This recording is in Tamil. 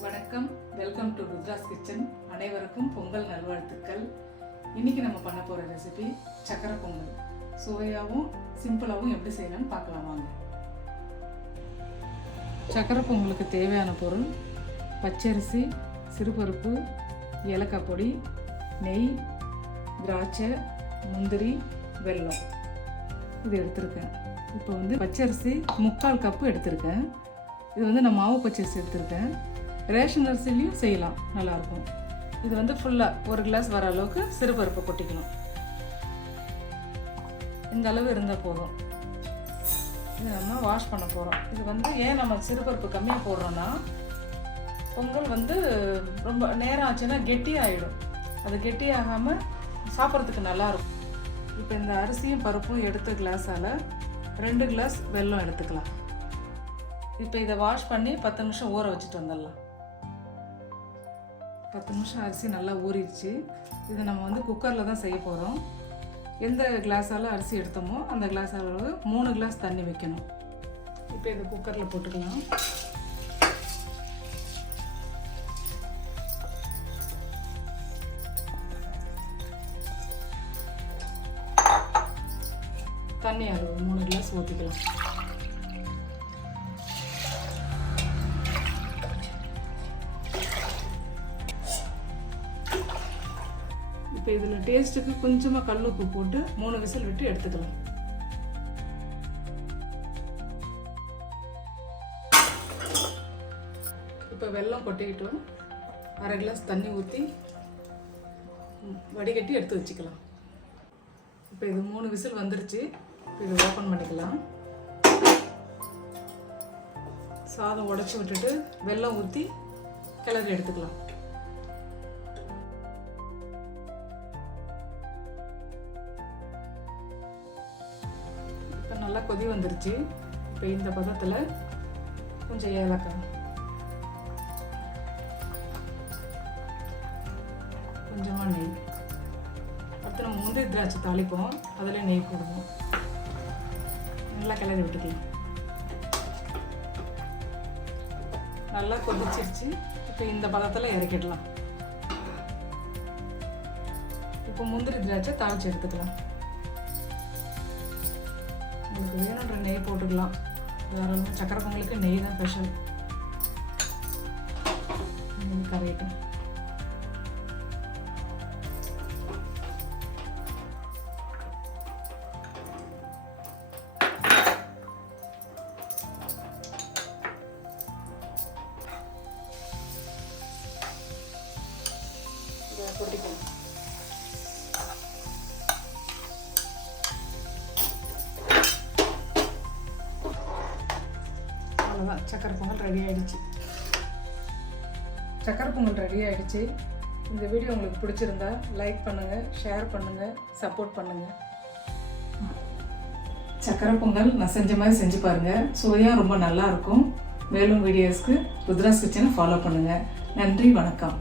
வணக்கம், வெல்கம் டு ருத்ராஸ் கிச்சன். அனைவருக்கும் பொங்கல் நல்வாழ்த்துக்கள். இன்றைக்கி நம்ம பண்ண போகிற ரெசிபி சக்கரை பொங்கல். சுவையாகவும் சிம்பிளாகவும் எப்படி செய்யலாம்னு பார்க்கலாம் வாங்க. சக்கரை பொங்கலுக்கு தேவையான பொருள்: பச்சரிசி, சிறுபருப்பு, ஏலக்காய் பொடி, நெய், திராட்சை, முந்திரி, வெல்லம். இது எடுத்திருக்கேன். இப்போ பச்சரிசி 3/4 கப்பு எடுத்திருக்கேன். இது நான் மாவு பச்சரிசி எடுத்திருக்கேன். ரேஷன் அரிசிலையும் செய்யலாம், நல்லாயிருக்கும். இது ஃபுல்லாக 1 கிளாஸ் வர அளவுக்கு சிறுபருப்பு கொட்டிக்கணும். இந்த அளவு இருந்தால் போதும். இது நம்ம வாஷ் பண்ண போகிறோம். இது ஏன் நம்ம சிறுபருப்பு கம்மியாக போடுறோன்னா, பொங்கல் ரொம்ப நேரம் ஆச்சுன்னா கெட்டியாகிடும். அது கெட்டியாகாமல் சாப்பிட்றதுக்கு நல்லாயிருக்கும். இப்போ இந்த அரிசியும் பருப்பும் எடுத்த கிளாஸால் 2 கிளாஸ் வெல்லம் எடுத்துக்கலாம். இப்போ இதை வாஷ் பண்ணி 10 நிமிஷம் ஊற வச்சுட்டு வந்துடலாம். 10 நிமிஷம் அரிசி நல்லா ஊறிடுச்சு. இது நம்ம குக்கரில் தான் செய்ய போகிறோம். எந்த கிளாஸால் அரிசி எடுத்தோமோ அந்த கிளாஸ் அளவு 3 கிளாஸ் தண்ணி வைக்கணும். இப்போ இதை குக்கரில் போட்டுக்கலாம். தண்ணி அளவு 3 கிளாஸ் ஊற்றிக்கலாம். இப்போ இதில் டேஸ்ட்டுக்கு கொஞ்சமாக கல் உப்பு போட்டு 3 விசில் விட்டு எடுத்துக்கலாம். இப்போ வெல்லம் கொட்டிக்கிட்டோம். 1/2 கிளாஸ் தண்ணி ஊற்றி வடிகட்டி எடுத்து வச்சுக்கலாம். இப்போ இது 3 விசில் வந்துருச்சு. இப்போ இதை ஓப்பன் பண்ணிக்கலாம். சாதம் உடச்சி விட்டுட்டு வெல்லம் ஊற்றி கிளறி எடுத்துக்கலாம். இப்போ நல்லா கொதி வந்துருச்சு. இப்போ இந்த பதத்தில் கொஞ்சம் ஏலக்காய், கொஞ்சமாக நெய், அடுத்து நம்ம முந்திரி திராட்சை தாளிப்போம், அதில் நெய் போடுவோம். நல்லா கிளறி விட்டுக்கலாம். நல்லா கொதிச்சிருச்சு. இப்போ இந்த பதத்தில் இறக்கிடலாம். இப்போ முந்திரி திராட்சை தாளித்து எடுத்துக்கலாம். உங்களுக்கு வேணுன்ற நெய் போட்டுக்கலாம். வேறு சக்கரை பொங்கலுக்கு நெய் தான் ஸ்பெஷல். நெய் கரையிட்டோம். இதை கொட்டிக்கலாம். அவ்வளோதான், சக்கரை பொங்கல் ரெடி ஆகிடுச்சு. சக்கரை பொங்கல் ரெடி ஆகிடுச்சு. இந்த வீடியோ உங்களுக்கு பிடிச்சிருந்தா லைக் பண்ணுங்கள், ஷேர் பண்ணுங்கள், சப்போர்ட் பண்ணுங்கள். சக்கரை பொங்கல் நான் செஞ்ச மாதிரி செஞ்சு பாருங்கள். சுவையாக ரொம்ப நல்லாயிருக்கும். மேலும் வீடியோஸ்க்கு ருத்ராஸ் கிச்சனை ஃபாலோ பண்ணுங்கள். நன்றி, வணக்கம்.